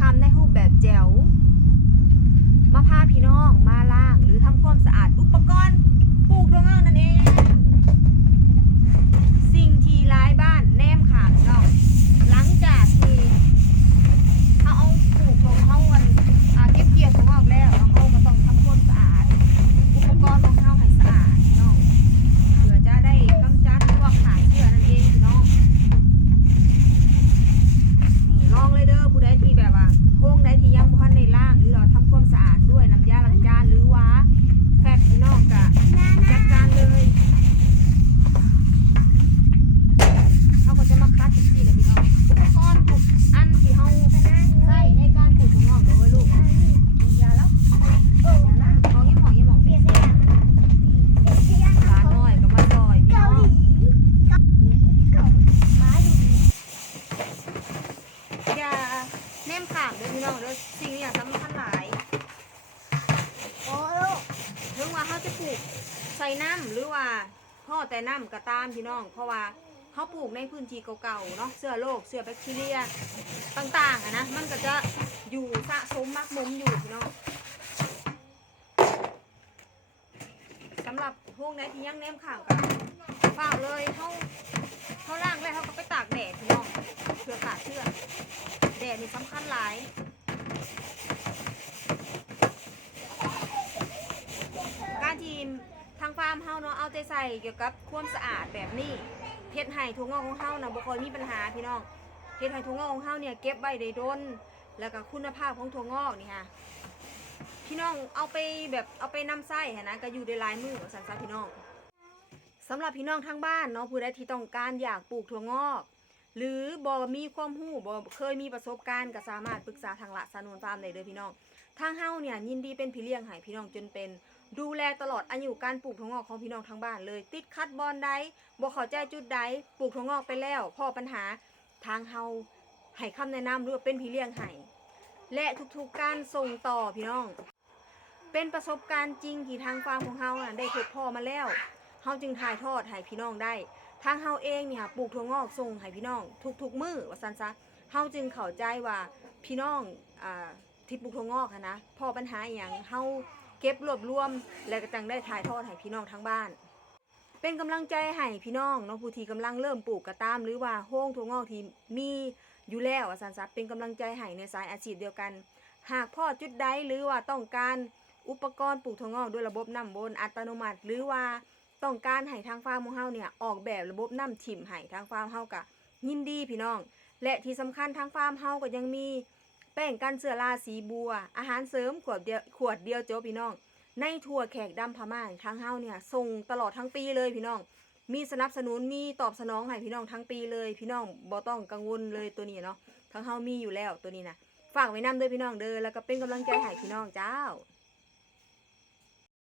คำในรูปแบบแจ๋วมาพาพี่น้องมาล้างหรือทำความสะอาดอุปกรณ์ปลูกถั่วงอกนั่นเองสิ่งที่ร้ายบ้านแนมขามเนาะหลังจากที่เขาเอาปลูกของเขาเก็บเกี่ยวถั่วงอกแล้วเขาก็ต้องทำความสะอาดอุปกรณ์ของเขาให้สะอาดเนาะเพื่อจะได้กำจัดพวกขาเชื้อนั่นเองพี่น้องนี่ลองเลยเด้อผู้ใดที่แบบว่าโค้งใดที่ยังบ่ทันได้ล้างหรือเราทำความสะอาดด้วยน้ำยาล้างจานหรือว่าแฟบพี่น้องกะจัดการเลยเขาก็จะมาคัดจังซี่เลยพี่น้องอุปกรณ์ทุกอันที่เขาใช้ในการปลูกถั่วงอกเลยลูกอย่าแล้วอย่าละของยี่หม่องนี่ร้านน้อยก็มาซอยพี่น้องอย่าแนมขามเด้อพี่น้องเด้อสิ่งนี้สำคัญหลายถึงว่าเขาจะปลูกใส่น้ำหรือว่าพ่อแต่น้ำก็ตามพี่น้องเพราะว่าเขาปลูกในพื้นที่เก่าๆเนาะเชื้อโรคเชื้อแบคทีเรียต่างๆนะมันก็จะอยู่สะสมมักมมอยู่พี่น้องสำหรับพวกไหนที่ยังแนมข่างกันฝากเลยเขาล่างแล้วเขาก็ไปตากแดดพี่น้องเพื่อขาดเชื้อแดดนี่สำคัญหลายการทีมทางฟาร์มเฮาเนาะเอาใจใส่เกี่ยวกับความสะอาดแบบนี้เฮ็ดให้ถั่วงอกของเฮานะบ่ค่อยมีปัญหาพี่น้องเฮ็ดให้ถั่วงอกของเฮาเนี่ยเก็บไว้ได้ดนแล้วก็คุณภาพของถั่วงอกนี่ค่ะพี่น้องเอาไปนำไส้นะก็อยู่ได้หลายมื้อว่าซั่นซะพี่น้องสำหรับพี่น้องทางบ้านเนาะผู้ใดที่ต้องการอยากปลูกถั่วงอกหรือบ่มีความรู้บ่เคยมีประสบการณ์ก็สามารถปรึกษาทางละสานวนฟาร์มได้เลยพี่น้องทางเฮาเนี่ยยินดีเป็นพี่เลี้ยงให้พี่น้องจนเป็นดูแลตลอดอายุการปลูกถั่วงอกของพี่น้องทางบ้านเลยติดคัดบอลใดบ่เข้าใจจุดใดปลูกถั่วงอกไปแล้วพอปัญหาทางเฮาให้คำแนะนำหรือว่าเป็นพี่เลี้ยงให้และทุกๆการส่งต่อพี่น้องเป็นประสบการณ์จริงที่ทางฟาร์มของเฮาได้พบพ่อมาแล้วเฮาจึงถ่ายทอดให้พี่น้องได้ทางเฮาเองเนี่ยปลูกถั่วงอกส่งให้พี่น้องทุกมื้อว่าซั่นซะเฮาจึงเข้าใจว่าพี่น้องที่ปลูกถั่วงอกนะพอปัญหาอย่างเฮาเก็บรวบรวมแล้วก็จังได้ถ่ายทอดให้พี่น้องทั้งบ้านเป็นกำลังใจให้พี่น้องเนาะผู้ที่กำลังเริ่มปลูกกระตามหรือว่าโฮงถั่วงอกที่มีอยู่แล้วว่าซั่นซะเป็นกำลังใจให้ในสายอาชีพเดียวกันหากพ่อจุดใดหรือว่าต้องการอุปกรณ์ปลูกถั่วงอกด้วยระบบน้ำวนอัตโนมัติหรือว่าต้องการให้ทางฟาร์มของเฮาเนี่ยออกแบบระบบน้ำถิ่มให้ทางฟาร์มเฮาก็ยินดีพี่น้องและที่สำคัญทางฟาร์มเฮาก็ยังมีแป้งกันเชื้อราสีบัวอาหารเสริมขวดเดียวจบพี่น้องในถั่วแขกดำพม่าทางเฮาเนี่ยส่งตลอดทั้งปีเลยพี่น้องมีสนับสนุนมีตอบสนองให้พี่น้องทั้งปีเลยพี่น้องบ่ต้องกังวลเลยตัวนี้เนาะทางเฮามีอยู่แล้วตัวนี้นะฝากไว้นำด้วยพี่น้องเด้อแล้วก็เป็นกำลังใจให้พี่น้องเจ้า